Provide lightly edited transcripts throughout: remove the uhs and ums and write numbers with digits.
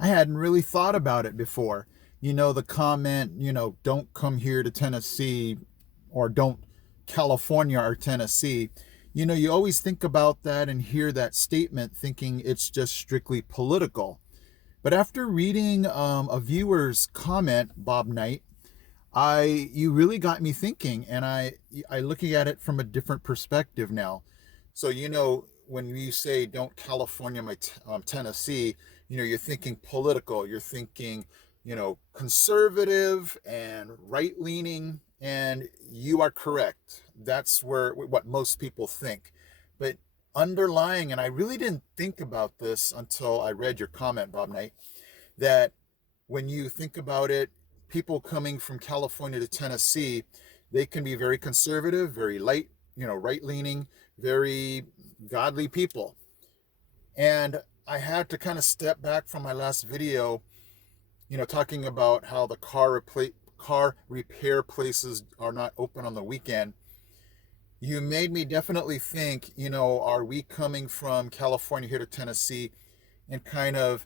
I hadn't really thought about it before. The comment, don't come here to Tennessee, or don't California or Tennessee. You always think about that and hear that statement thinking it's just strictly political. But after reading a viewer's comment, Bob Knight, you really got me thinking, and I looking at it from a different perspective now. So when you say don't California my Tennessee, you're thinking political, you're thinking conservative and right leaning, and you are correct. That's where what most people think. But underlying, and I really didn't think about this until I read your comment, Bob Knight, that when you think about it, people coming from California to Tennessee, they can be very conservative, very light, right leaning, very godly people. And I had to kind of step back from my last video, talking about how the car repair places are not open on the weekend. You made me definitely think, are we coming from California here to Tennessee and kind of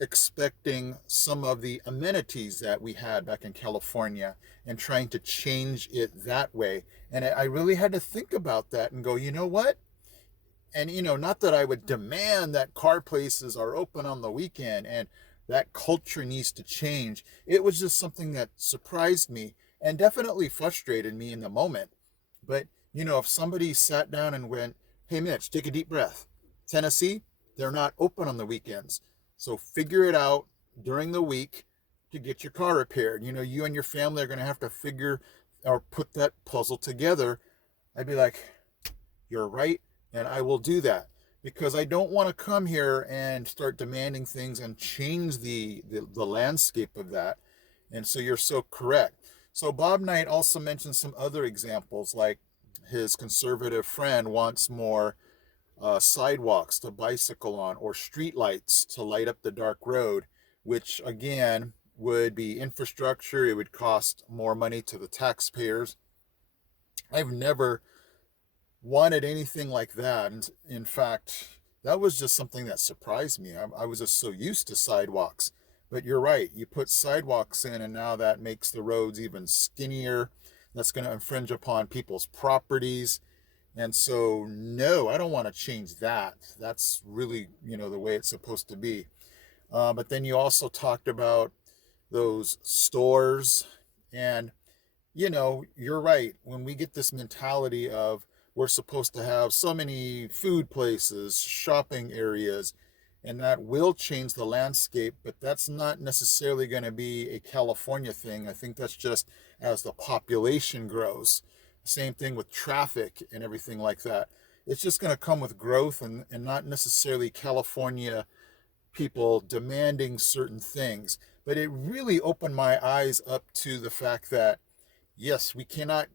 expecting some of the amenities that we had back in California and trying to change it that way? And I really had to think about that and go, you know what? And, not that I would demand that car places are open on the weekend and that culture needs to change. It was just something that surprised me and definitely frustrated me in the moment. But, if somebody sat down and went, hey, Mitch, take a deep breath. Tennessee, they're not open on the weekends. So figure it out during the week to get your car repaired. You and your family are going to have to figure or put that puzzle together. I'd be like, you're right, and I will do that, because I don't want to come here and start demanding things and change the landscape of that. And so you're so correct. So Bob Knight also mentioned some other examples, like his conservative friend wants more sidewalks to bicycle on, or street lights to light up the dark road, which again would be infrastructure. It would cost more money to the taxpayers. I've never wanted anything like that. And in fact, that was just something that surprised me. I was just so used to sidewalks. But you're right, you put sidewalks in, and now that makes the roads even skinnier. That's going to infringe upon people's properties. And so, no, I don't want to change that. That's really, the way it's supposed to be. But then you also talked about those stores. And, you're right. When we get this mentality of we're supposed to have so many food places, shopping areas, and that will change the landscape, but that's not necessarily going to be a California thing. I think that's just as the population grows. Same thing with traffic and everything like that. It's just going to come with growth, and not necessarily California people demanding certain things. But it really opened my eyes up to the fact that, yes, we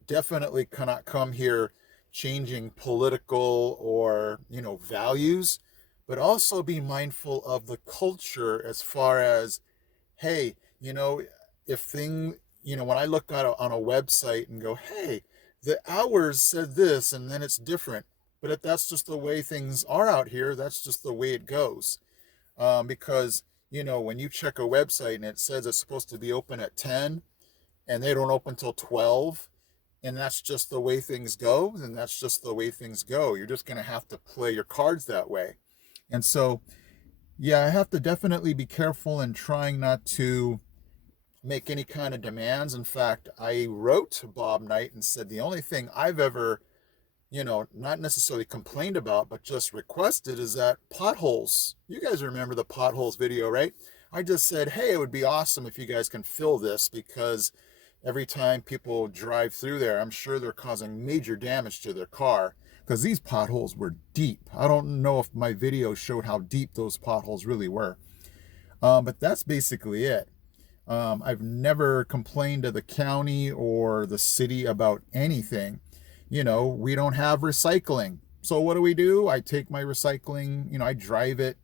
definitely cannot come here changing political or, values, but also be mindful of the culture as far as, hey, if when I look on a website and go, hey, the hours said this and then it's different. But if that's just the way things are out here, that's just the way it goes. Because, when you check a website and it says it's supposed to be open at 10 and they don't open till 12, and that's just the way things go, then that's just the way things go. You're just going to have to play your cards that way. And so, yeah, I have to definitely be careful in trying not to make any kind of demands. In fact, I wrote to Bob Knight and said the only thing I've ever, not necessarily complained about, but just requested is that potholes. You guys remember the potholes video, right? I just said, hey, it would be awesome if you guys can fill this, because every time people drive through there, I'm sure they're causing major damage to their car, because these potholes were deep. I don't know if my video showed how deep those potholes really were. But that's basically it. I've never complained to the county or the city about anything. We don't have recycling. So what do? I take my recycling, I drive it,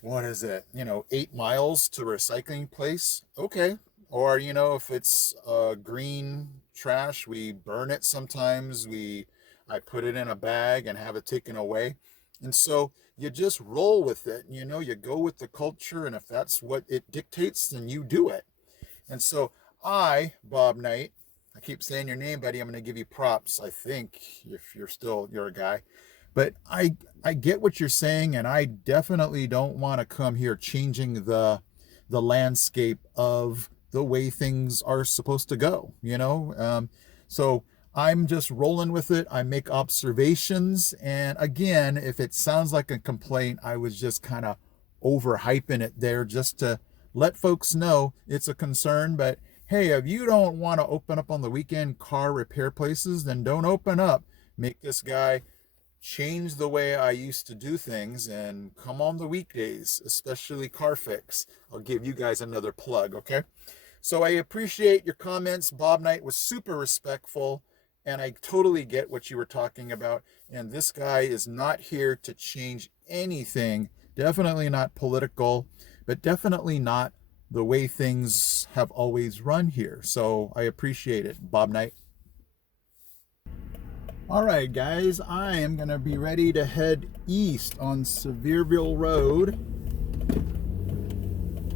what is it, 8 miles to a recycling place. Okay. Or, if it's green trash, we burn it sometimes. I put it in a bag and have it taken away. And so you just roll with it. You go with the culture, and if that's what it dictates, then you do it. And so Bob Knight, I keep saying your name, buddy. I'm going to give you props, I think, if you're a guy. But I get what you're saying, and I definitely don't want to come here changing the landscape of the way things are supposed to go. So I'm just rolling with it. I make observations, and again, if it sounds like a complaint, I was just kind of overhyping it there just to let folks know it's a concern. But hey, if you don't want to open up on the weekend car repair places, then don't open up. Make this guy change the way I used to do things and come on the weekdays, especially car fix. I'll give you guys another plug, okay? So I appreciate your comments. Bob Knight was super respectful, and I totally get what you were talking about. And this guy is not here to change anything, definitely not political, but definitely not the way things have always run here. So I appreciate it, Bob Knight. All right, guys, I am going to be ready to head east on Sevierville Road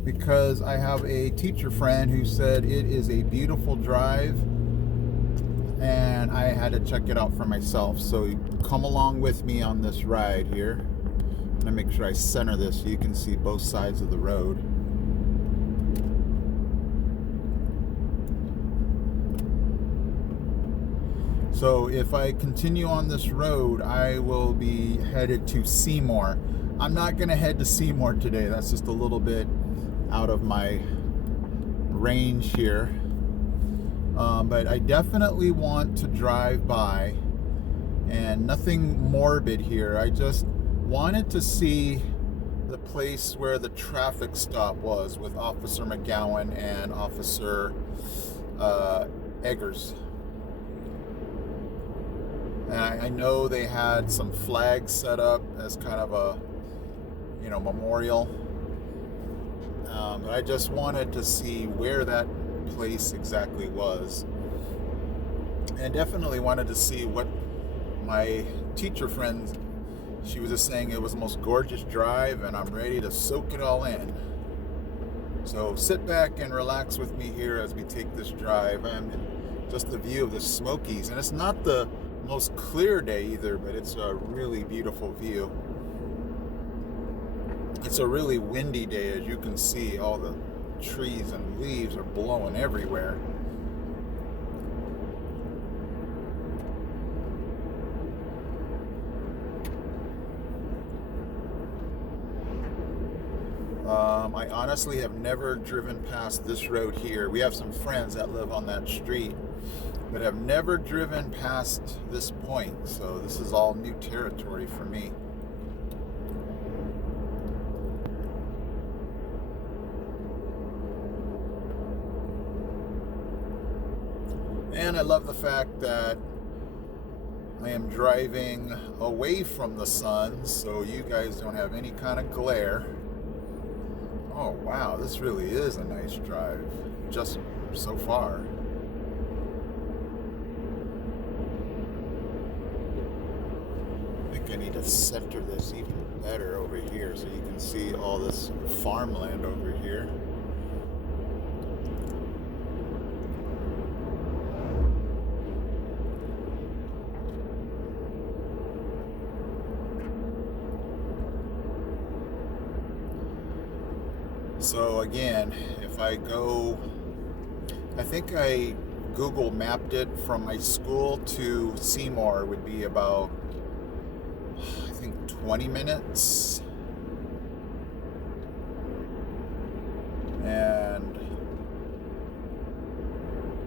because I have a teacher friend who said it is a beautiful drive, and I had to check it out for myself. So come along with me on this ride here. I'm going to make sure I center this so you can see both sides of the road. So if I continue on this road, I will be headed to Seymour. I'm not going to head to Seymour today. That's just a little bit out of my range here. But I definitely want to drive by, and nothing morbid here. I just wanted to see the place where the traffic stop was with Officer McCowan and Officer Eggers. And I know they had some flags set up as kind of a, memorial. But I just wanted to see where that place exactly was. And definitely wanted to see what my teacher friend, she was just saying it was the most gorgeous drive, and I'm ready to soak it all in. So sit back and relax with me here as we take this drive. And just the view of the Smokies. And it's not the most clear day either, but it's a really beautiful view. It's a really windy day, as you can see. All the trees and leaves are blowing everywhere. I honestly have never driven past this road here. We have some friends that live on that street, but have never driven past this point, so this is all new territory for me. And I love the fact that I am driving away from the sun, so you guys don't have any kind of glare. Oh wow, this really is a nice drive, just so far. I think I need to center this even better over here so you can see all this farmland over here. So again, if I go, I think I Google mapped it from my school to Seymour would be about, I think, 20 minutes. And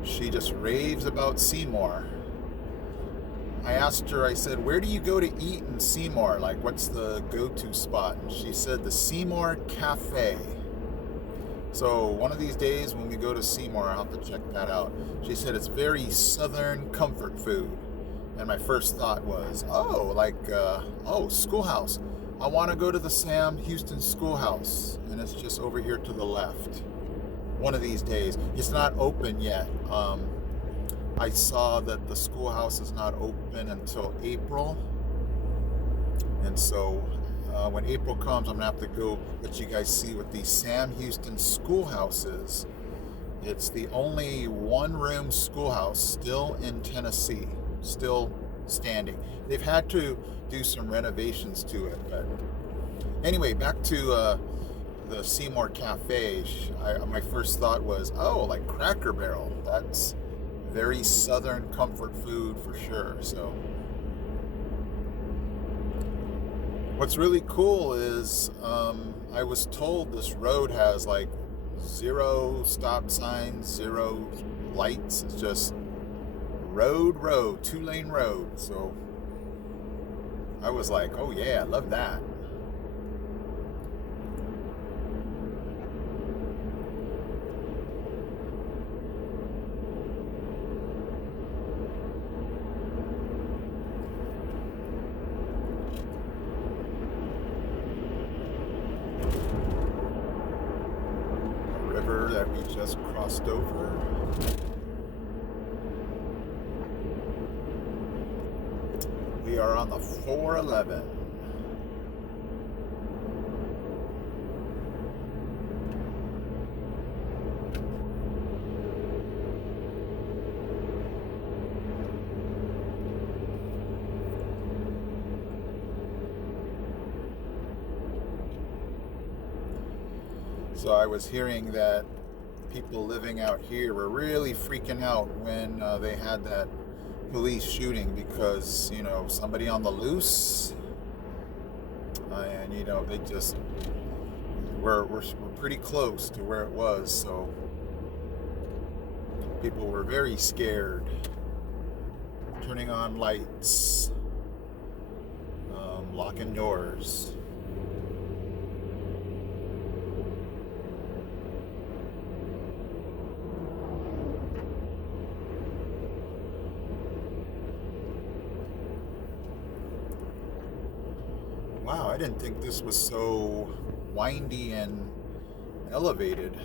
she just raves about Seymour. I asked her, I said, where do you go to eat in Seymour? Like, what's the go-to spot? And she said the Seymour Cafe. So one of these days when we go to Seymour, I'll have to check that out. She said it's very southern comfort food. And my first thought was, schoolhouse. I want to go to the Sam Houston Schoolhouse. And it's just over here to the left. One of these days. It's not open yet. I saw that the schoolhouse is not open until April. And so when April comes, I'm going to have to go let you guys see what the Sam Houston Schoolhouse is. It's the only one-room schoolhouse still in Tennessee, still standing. They've had to do some renovations to it, but anyway, back to the Seymour Cafe. My first thought was, oh, like Cracker Barrel. That's very Southern comfort food for sure. So what's really cool is I was told this road has like 0 stop signs, 0 lights. It's just road, 2-lane road. So I was like, oh yeah, I love that. River that we just crossed over. We are on the 411. So I was hearing that people living out here were really freaking out when they had that police shooting because, you know, somebody on the loose, and you know, they just we're pretty close to where it was, so people were very scared, turning on lights, locking doors. Wow, I didn't think this was so windy and elevated.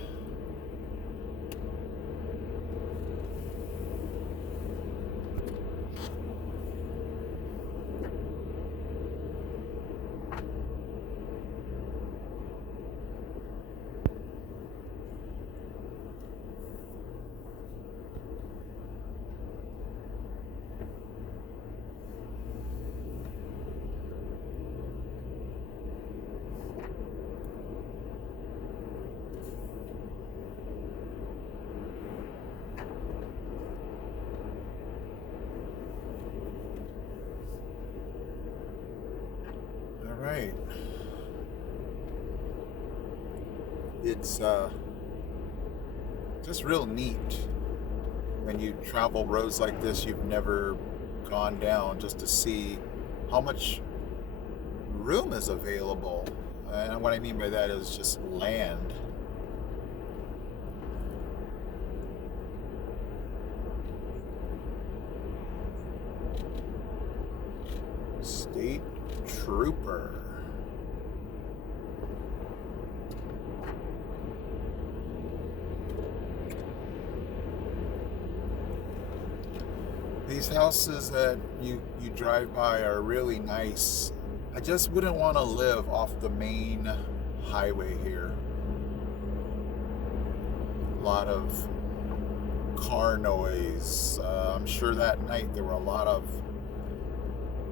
Right. It's just real neat when you travel roads like this you've never gone down, just to see how much room is available. And what I mean by that is just land. State Trooper. These houses that you drive by are really nice. I just wouldn't want to live off the main highway here. A lot of car noise. I'm sure that night there were a lot of,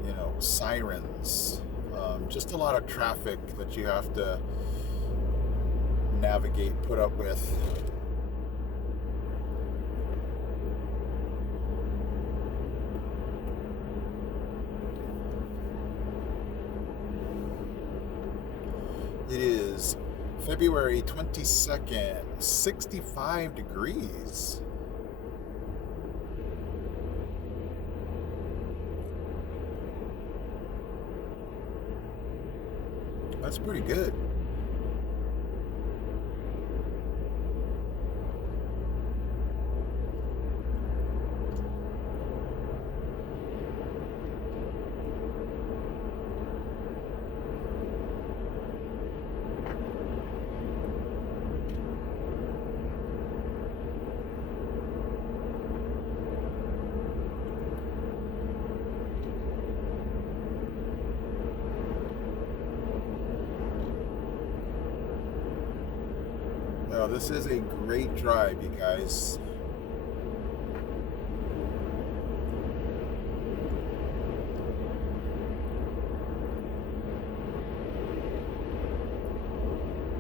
you know, sirens. Just a lot of traffic that you have to navigate, put up with. It is February 22nd, 65 degrees. That's pretty good. Well, this is a great drive, you guys.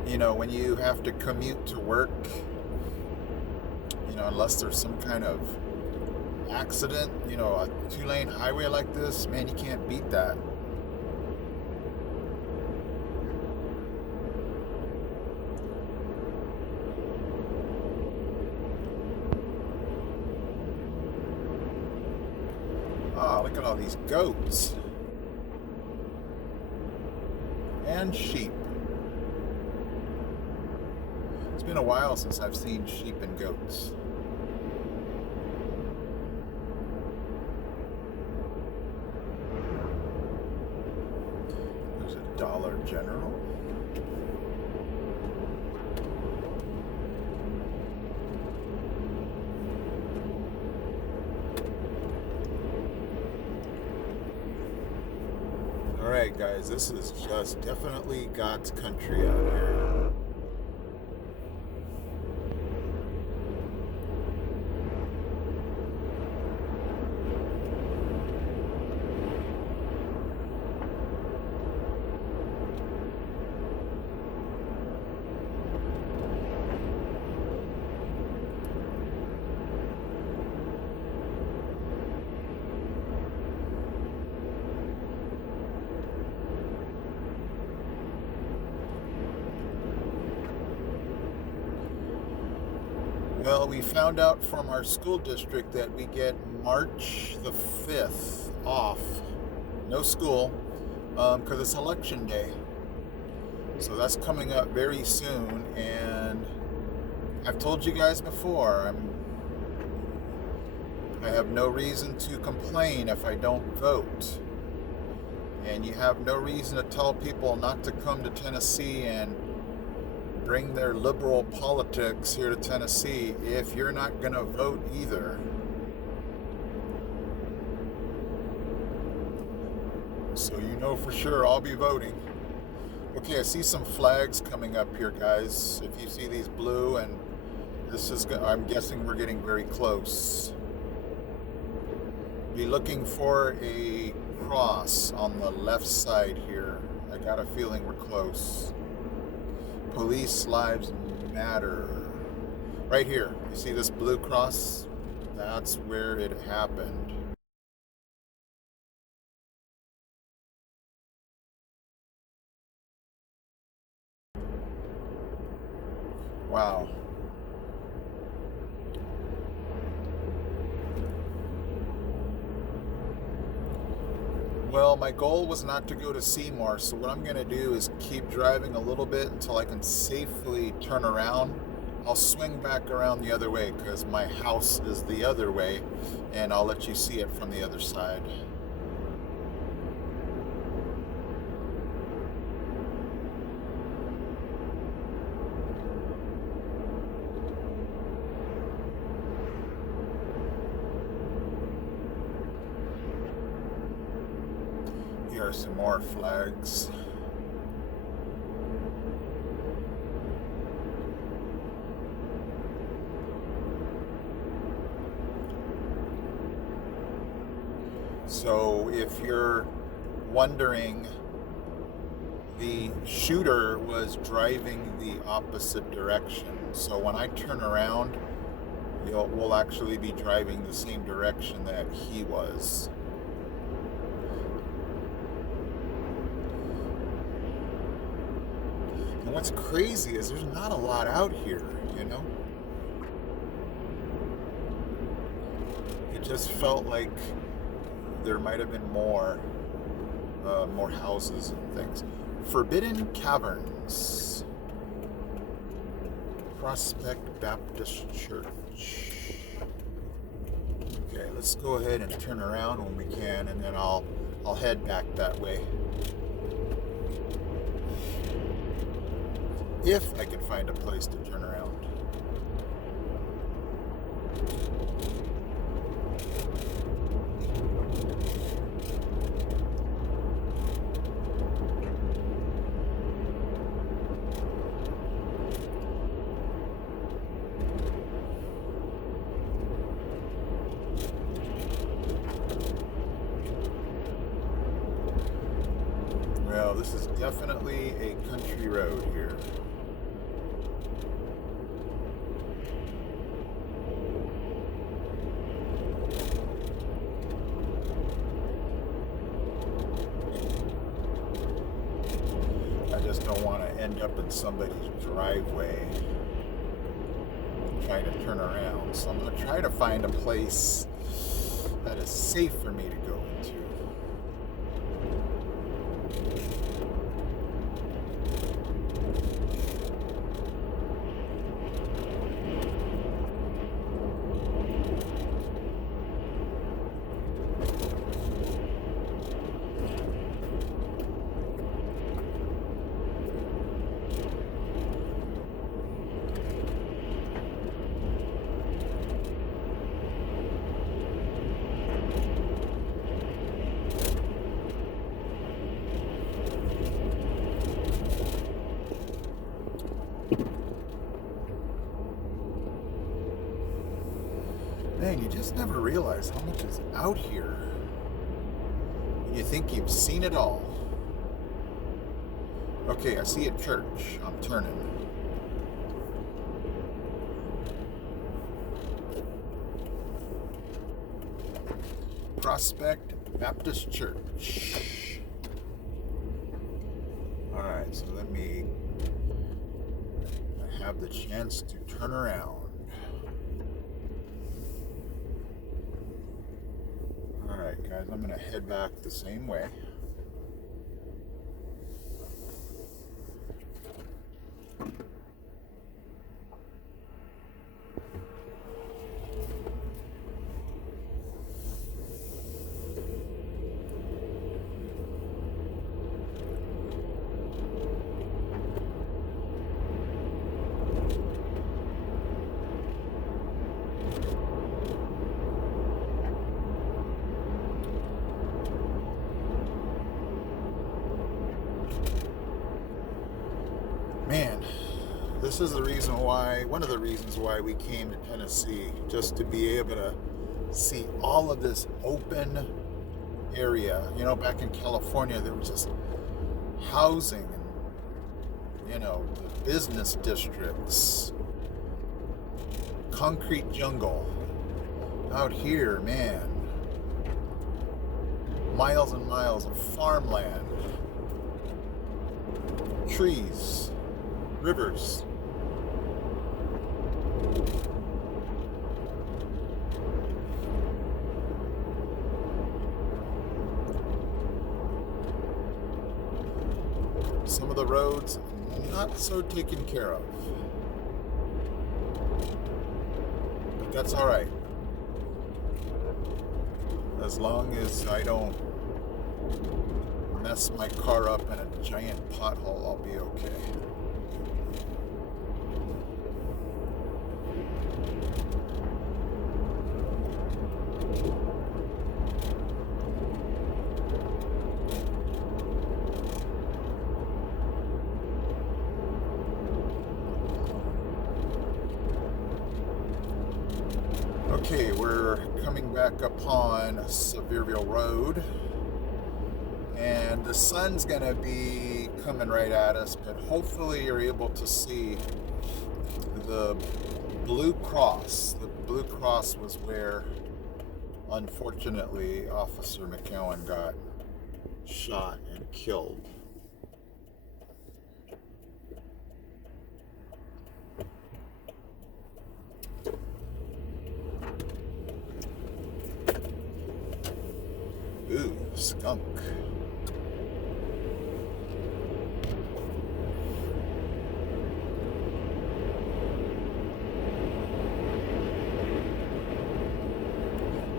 You know, when you have to commute to work, you know, unless there's some kind of accident, you know, a 2-lane highway like this, man, you can't beat that. Ah, look at all these goats and sheep. It's been a while since I've seen sheep and goats. There's a Dollar General. Alright guys, this is just definitely God's country out here. Well, we found out from our school district that we get March the 5th off. No school, because it's election day. So that's coming up very soon, and I've told you guys before, I have no reason to complain if I don't vote. And you have no reason to tell people not to come to Tennessee and bring their liberal politics here to Tennessee if you're not going to vote either. So you know for sure I'll be voting. Okay, I see some flags coming up here, guys. If you see these blue, and this is, I'm guessing we're getting very close. Be looking for a cross on the left side here. I got a feeling we're close. Police lives matter. Right here, you see this blue cross? That's where it happened. Wow. Well, my goal was not to go to Seymour, so what I'm going to do is keep driving a little bit until I can safely turn around. I'll swing back around the other way because my house is the other way, and I'll let you see it from the other side. Here are some more flags. So if you're wondering, the shooter was driving the opposite direction. So when I turn around, we'll actually be driving the same direction that he was. And what's crazy is there's not a lot out here, you know? It just felt like there might have been more houses and things. Forbidden Caverns. Prospect Baptist Church. Okay, let's go ahead and turn around when we can, and then I'll head back that way. If I can find a place to turn around. this is definitely a country road here. I just don't want to end up in somebody's driveway trying to turn around. So I'm going to try to find a place that is safe for me to go into. Man, you just never realize how much is out here. And you think you've seen it all. Okay, I see a church. I'm turning. Prospect Baptist Church. Alright, so let me have the chance to turn around. Alright guys, I'm going to head back the same way. Man, this is the reason why, one of the reasons why we came to Tennessee, just to be able to see all of this open area. You know, back in California, there was just housing and, you know, the business districts, concrete jungle. Out here, man, miles and miles of farmland, trees, rivers. Some of the roads not so taken care of. But that's all right. As long as I don't mess my car up in a giant pothole, I'll be okay. Okay, we're coming back upon Sevierville Road, and the sun's gonna be coming right at us, but hopefully you're able to see the Blue Cross. The Blue Cross was where, unfortunately, Officer McCowan got shot and killed. Ooh, skunk.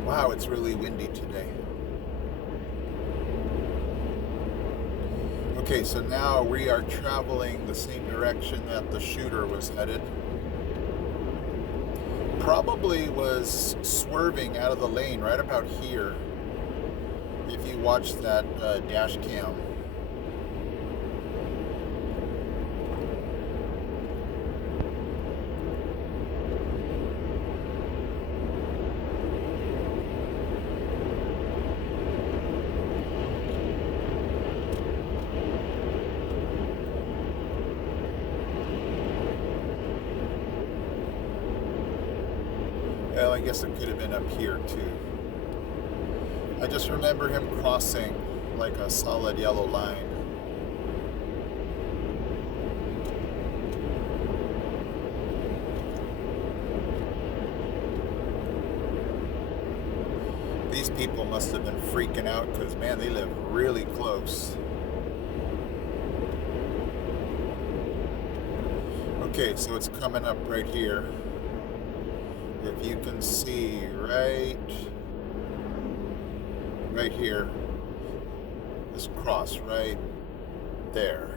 Wow, it's really windy today. Okay, so now we are traveling the same direction that the shooter was headed. Probably was swerving out of the lane right about here. If you watch that dash cam. Well, I guess it could have been up here too. I just remember him crossing like a solid yellow line. These people must have been freaking out because, man, they live really close. Okay, so it's coming up right here. If you can see right here, this cross right there.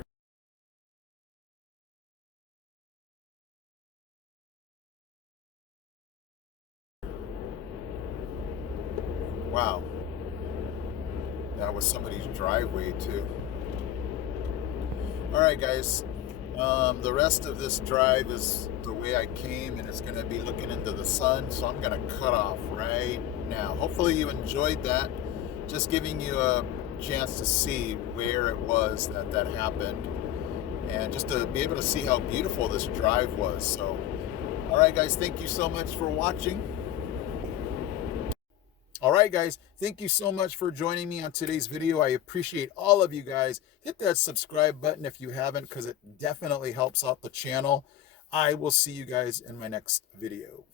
Wow, that was somebody's driveway too. All right, guys. The rest of this drive is the way I came, and it's going to be looking into the sun, so I'm going to cut off right now. Hopefully you enjoyed that. Just giving you a chance to see where it was that happened, and just to be able to see how beautiful this drive was. So, all right, guys, thank you so much for watching. All right, guys, thank you so much for joining me on today's video. I appreciate all of you guys. Hit that subscribe button if you haven't, because it definitely helps out the channel. I will see you guys in my next video.